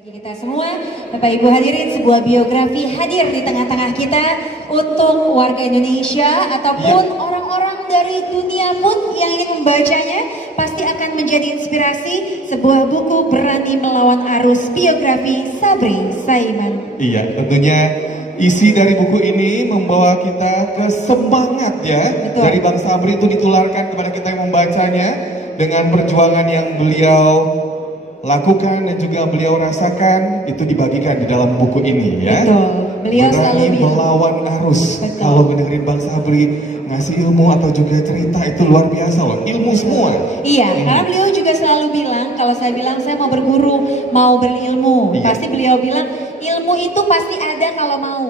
Bagi kita semua, Bapak Ibu hadirin, sebuah biografi hadir di tengah-tengah kita untuk warga Indonesia ataupun orang-orang dari dunia pun yang ingin membacanya pasti akan menjadi inspirasi. Sebuah buku Berani Melawan Arus, biografi Sabri Saiman. Iya, tentunya isi dari buku ini membawa kita ke semangat ya. Betul. Dari Bang Sabri itu ditularkan kepada kita yang membacanya dengan perjuangan yang beliau lakukan dan juga beliau rasakan, itu dibagikan di dalam buku ini ya. Betul. Beliau Berani melawan arus. Betul. Kalau mendengarin Bang Sabri ngasih ilmu atau juga cerita itu luar biasa loh, ilmu semua. Iya, karena beliau juga selalu bilang, kalau saya bilang saya mau berguru, mau berilmu, pasti beliau bilang ilmu itu pasti ada kalau mau.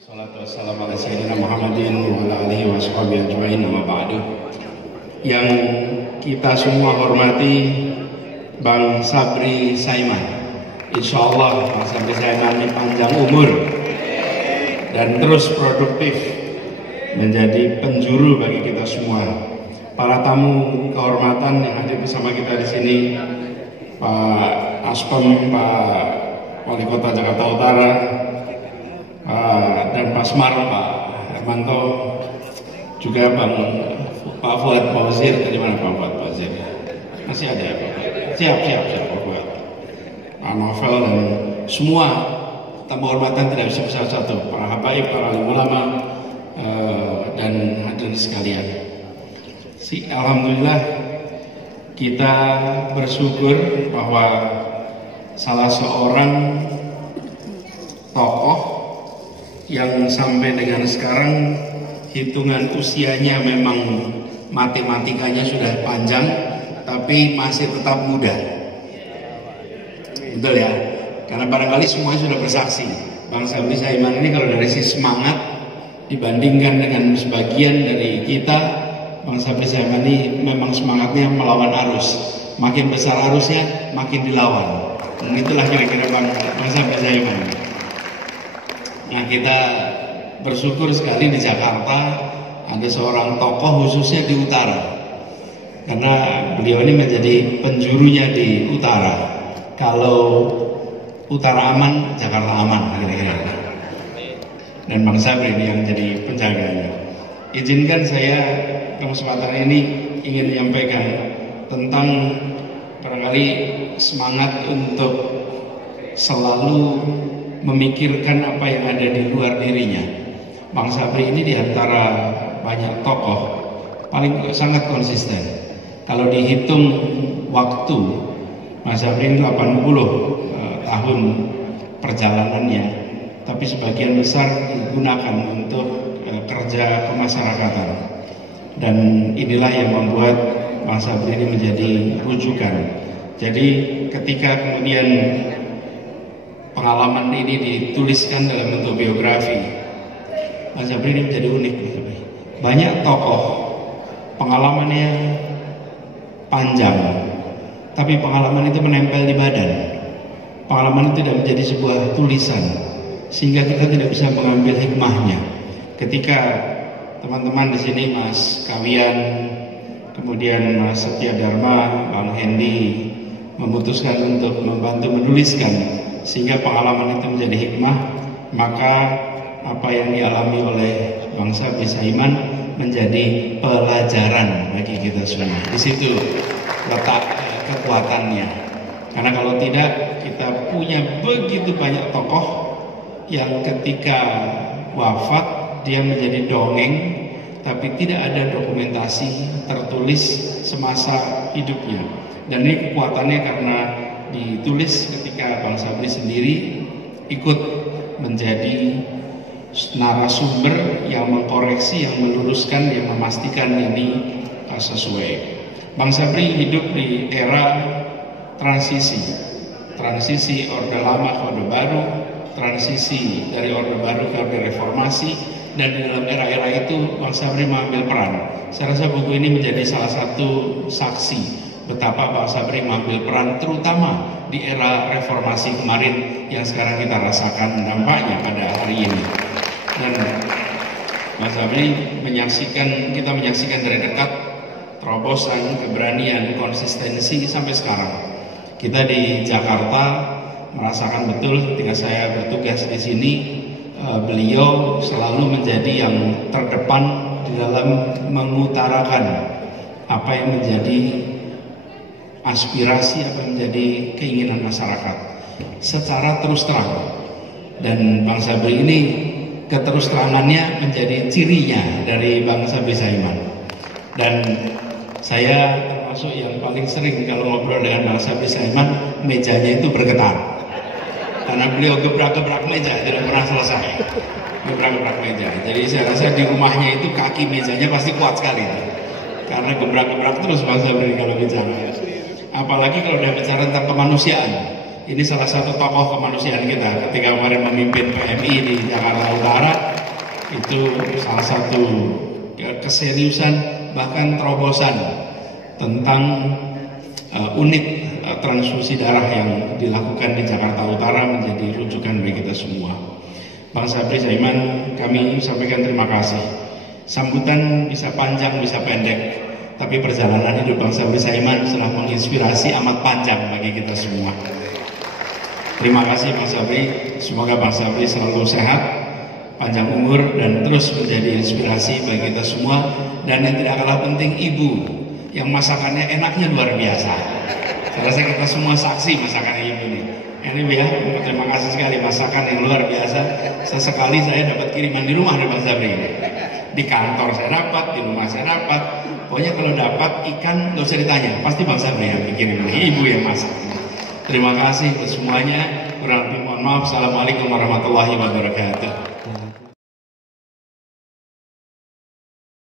Salatu wassalamu ala sayyidina Muhammadin wa ala alihi wa sahbihi ajma'in, amma ba'du. Yang kita semua hormati Bang Sabri Saiman. Insya Allah Bang Sabri Saiman ini panjang umur dan terus produktif menjadi penjuru bagi kita semua. Para tamu kehormatan yang hadir bersama kita di sini, Pak Aspem, Pak Wali Kota Jakarta Utara, dan Pak Smar, Pak Hermanto, juga Pak Fuad Fauzir. Dari mana Pak Fuad Fauzir? Masih ada ya Pak? Siap Pak Fuad. Pak Novel dan semua tamu hormatan tidak bisa satu-satu. Para habaib, para ulama, dan hadirin sekalian. Alhamdulillah kita bersyukur bahwa salah seorang tokoh yang sampai dengan sekarang hitungan usianya memang matematikanya sudah panjang tapi masih tetap muda. Betul ya? Karena barangkali semuanya sudah bersaksi Bang Sabri Saiman ini kalau dari sisi semangat dibandingkan dengan sebagian dari kita, Bang Sabri Saiman ini memang semangatnya melawan arus. Makin besar arusnya makin dilawan. Dan itulah kira-kira Bang Sabri Saiman. Nah, kita bersyukur sekali di Jakarta ada seorang tokoh khususnya di utara, karena beliau ini menjadi penjurunya di utara. Kalau utara aman, Jakarta aman kira-kira. Dan Bang Sabri ini yang jadi penjaganya. Izinkan saya kesempatan ini ingin menyampaikan tentang barangkali semangat untuk selalu memikirkan apa yang ada di luar dirinya. Bang Sabri ini diantara banyak tokoh paling sangat konsisten. Kalau dihitung waktu, Bang Sabri ini 80 tahun perjalanannya, tapi sebagian besar digunakan untuk kerja kemasyarakatan. Dan inilah yang membuat Bang Sabri ini menjadi rujukan. Jadi ketika kemudian pengalaman ini dituliskan dalam bentuk biografi, Bang Sabri ini menjadi unik. Banyak tokoh pengalamannya panjang, tapi pengalaman itu menempel di badan. Pengalaman itu tidak menjadi sebuah tulisan, sehingga kita tidak bisa mengambil hikmahnya. Ketika teman-teman di sini, Mas Kawian, kemudian Mas Setia Dharma, Bang Hendi, memutuskan untuk membantu menuliskan sehingga pengalaman itu menjadi hikmah, maka apa yang dialami oleh Bang Sabri Saiman menjadi pelajaran bagi kita semua. Di situ letak kekuatannya. Karena kalau tidak, kita punya begitu banyak tokoh yang ketika wafat dia menjadi dongeng, tapi tidak ada dokumentasi tertulis semasa hidupnya. Dan ini kekuatannya karena ditulis ketika Bang Sabri sendiri ikut menjadi narasumber yang mengkoreksi, yang meluruskan, yang memastikan ini sesuai. Bang Sabri hidup di era transisi Orde Lama ke Orde Baru, transisi dari Orde Baru ke Orde Reformasi, dan di dalam era-era itu Bang Sabri mengambil peran. Saya rasa buku ini menjadi salah satu saksi betapa Bang Sabri mengambil peran terutama di era reformasi kemarin yang sekarang kita rasakan dampaknya pada hari ini. Dan Bang Sabri kita menyaksikan dari dekat terobosan, keberanian, konsistensi sampai sekarang. Kita di Jakarta merasakan betul ketika saya bertugas di sini, beliau selalu menjadi yang terdepan di dalam mengutarakan apa yang menjadi aspirasi, apa yang menjadi keinginan masyarakat secara terus terang. Dan Bang Sabri ini keterus terangannya menjadi cirinya dari Bang Sabri Saiman. Dan saya termasuk yang paling sering kalau ngobrol dengan Bang Sabri Saiman, mejanya itu bergetar. Karena beliau gebrak-gebrak meja, tidak pernah selesai. Gebrak-gebrak meja. Jadi saya rasa di rumahnya itu kaki mejanya pasti kuat sekali. Karena gebrak-gebrak terus Bang Sabri kalau bicara. Apalagi kalau udah bicara tentang kemanusiaan. Ini salah satu tokoh kemanusiaan kita. Ketika kemarin memimpin PMI di Jakarta Utara, itu salah satu keseriusan, bahkan terobosan tentang unit transfusi darah yang dilakukan di Jakarta Utara menjadi rujukan bagi kita semua. Bang Sabri Saiman, kami sampaikan terima kasih. Sambutan bisa panjang, bisa pendek, tapi perjalanan hidup Bang Sabri Saiman telah menginspirasi amat panjang bagi kita semua. Terima kasih Bang Sabri, semoga Bang Sabri selalu sehat, panjang umur, dan terus menjadi inspirasi bagi kita semua. Dan yang tidak kalah penting, ibu yang masakannya enaknya luar biasa. Saya rasa kita semua saksi masakan ibu ini. Ini ya, terima kasih sekali, masakan yang luar biasa. Sesekali saya dapat kiriman di rumah dari Bang Sabri ini. Di kantor saya dapat, di rumah saya dapat. Pokoknya kalau dapat ikan nggak usah ditanya, pasti Bang Sabri yang bikin, ibu yang masak. Terima kasih untuk semuanya. Kurang lebih mohon maaf. Assalamualaikum warahmatullahi wabarakatuh.